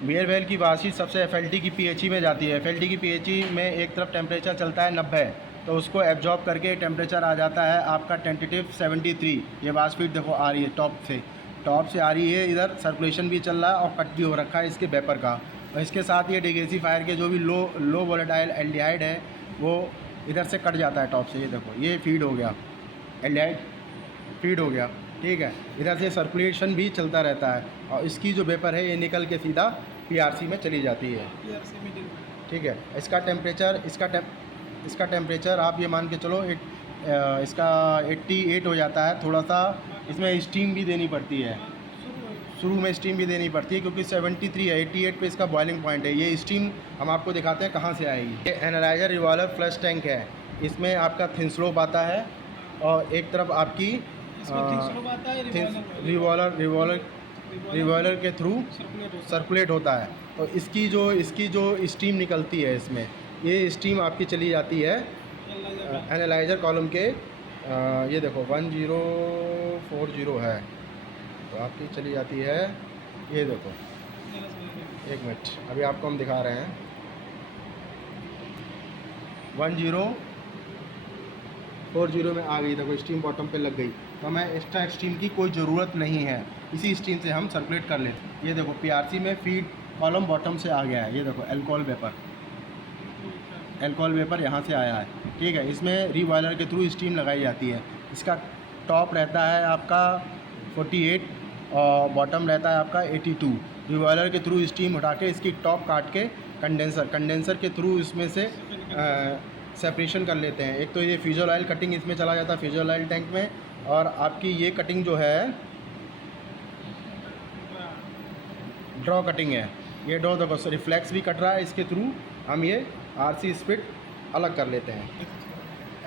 Beer well की वाशी सबसे FLT की पीएचई में जाती है। एफएलटी की पीएचई में एक तरफ टेम्परेचर चलता है 90, तो उसको एब्जॉर्ब करके टेम्परेचर आ जाता है आपका टेंटेटिव 73। ये वाष्पीट देखो आ रही है टॉप से आ रही है, इधर सर्कुलेशन भी चल रहा है और कट भी हो रखा है इसके वेपर का। और इसके साथ ये डिगेसिफायर के जो भी लो वोलेटाइल एल्डिहाइड है वो इधर से कट जाता है टॉप से। ये देखो ये फीड हो गया, एल्डिहाइड फीड हो गया, ठीक है। इधर से सर्कुलेशन भी चलता रहता है और इसकी जो वेपर है ये निकल के सीधा पीआरसी में चली जाती है, ठीक है। इसका टेम्परेचर आप ये मान के चलो इसका 88 हो जाता है। थोड़ा सा इसमें स्टीम भी देनी पड़ती है, शुरू में स्टीम भी देनी पड़ती है क्योंकि 73 है, 88 पे इसका बॉइलिंग पॉइंट है। ये स्टीम हम आपको दिखाते हैं कहाँ से आएगी। ये एनालाइजर रिवॉल्वर फ्लश टैंक है, इसमें आपका थिन स्लोप आता है और एक तरफ आपकी रिवॉल्वर के थ्रू सर्कुलेट होता है। तो इसकी जो स्टीम निकलती है इसमें, ये स्टीम आपकी चली जाती है एनालाइजर कॉलम के ये देखो 1040 है, तो आपकी चली जाती है। ये देखो एक मिनट, अभी आपको हम दिखा रहे हैं। 1040 में आ गई, देखो स्टीम बॉटम पे लग गई, तो हमें एक्स्ट्रा स्टीम की कोई ज़रूरत नहीं है, इसी स्टीम से हम सर्कुलेट कर लेते हैं। ये देखो पीआरसी में फीड कॉलम बॉटम से आ गया है। ये देखो एल्कोहल वेपर यहाँ से आया है, ठीक है। इसमें रीबॉयलर के थ्रू स्टीम लगाई जाती है। इसका टॉप रहता है आपका 48 और बॉटम रहता है आपका 82। रीबॉयलर के थ्रू स्टीम उठा के इसकी टॉप काट के कंडेंसर के थ्रू इसमें से सेपरेशन कर लेते हैं। एक तो ये फ्यूजल ऑयल कटिंग इसमें चला जाता है फ्यूजल ऑयल टैंक में, और आपकी ये कटिंग जो है ड्रॉ कटिंग है। ये ड्रॉ देखो रिफ्लेक्स भी कट रहा है, इसके थ्रू हम ये आरसी स्पिट अलग कर लेते हैं।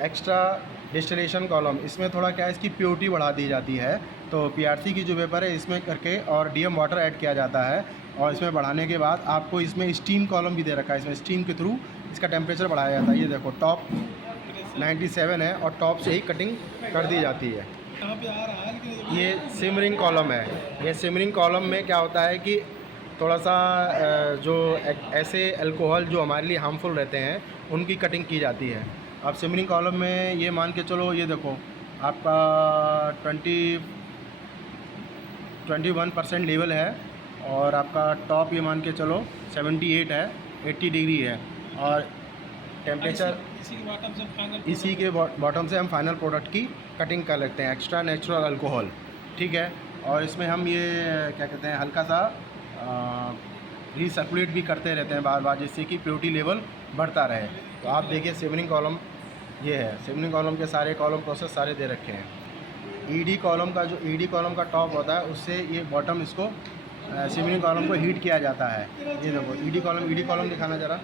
एक्स्ट्रा डिस्टिलेशन कॉलम, इसमें थोड़ा क्या है इसकी प्योरिटी बढ़ा दी जाती है, तो पीआरसी की जो वेपर है इसमें करके और डीएम वाटर ऐड किया जाता है, और इसमें बढ़ाने के बाद आपको इसमें स्टीम कॉलम भी दे रखा है। इसमें स्टीम के थ्रू इसका टेम्परेचर बढ़ाया जाता है। ये देखो टॉप 97 है और टॉप से ही कटिंग कर दी जाती है। ये सिमरिंग कॉलम है। ये सिमरिंग कॉलम में क्या होता है कि थोड़ा सा जो ऐसे अल्कोहल जो हमारे लिए हार्मफुल रहते हैं उनकी कटिंग की जाती है। अब सिमरिंग कॉलम में ये मान के चलो, ये देखो आपका 21% लेवल है और आपका टॉप ये मान के चलो 78 है, 80 डिग्री है, और टेम्परेचर इसी के बॉटम से हम फाइनल प्रोडक्ट की कटिंग कर लेते हैं, एक्स्ट्रा नेचुरल अल्कोहल, ठीक है। और इसमें हम ये क्या कहते हैं हल्का सा रीसर्कुलेट भी करते रहते हैं बार बार, जिससे कि प्योरिटी लेवल बढ़ता रहे। तो आप देखिए सिमरिंग कॉलम ये है, सिमरिंग कॉलम के सारे कॉलम प्रोसेस सारे दे रखे हैं। ईडी कॉलम का का टॉप होता है, उससे ये बॉटम इसको सिमरिंग कॉलम को हीट किया जाता है। ये देखो ईडी कॉलम दिखाना ज़रा।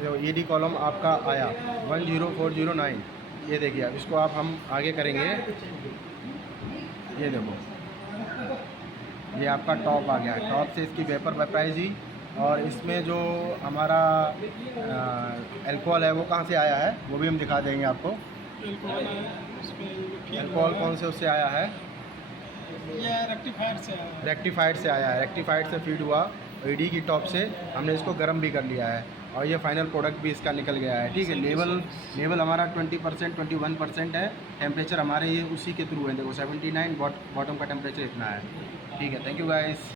देखो ईडी कॉलम आपका आया 10409, ये देखिए। अब इसको हम आगे करेंगे, ये देखो ये आपका टॉप आ गया। टॉप से इसकी वेपर वेपराइज हुई, और इसमें जो हमारा अल्कोहल है वो कहाँ से आया है वो भी हम दिखा देंगे आपको। अल्कोहल कौन से उससे आया है, ये रेक्टिफायर से आया है। रेक्टिफाइड से फीड हुआ, ईडी की टॉप से हमने इसको गर्म भी कर लिया है, और ये फाइनल प्रोडक्ट भी इसका निकल गया है, ठीक है। लेवल हमारा 20% 21% है। टेम्परेचर हमारे ये उसी के थ्रू है, देखो 79, बॉटम का टेम्परेचर इतना है, ठीक है। Thank you guys.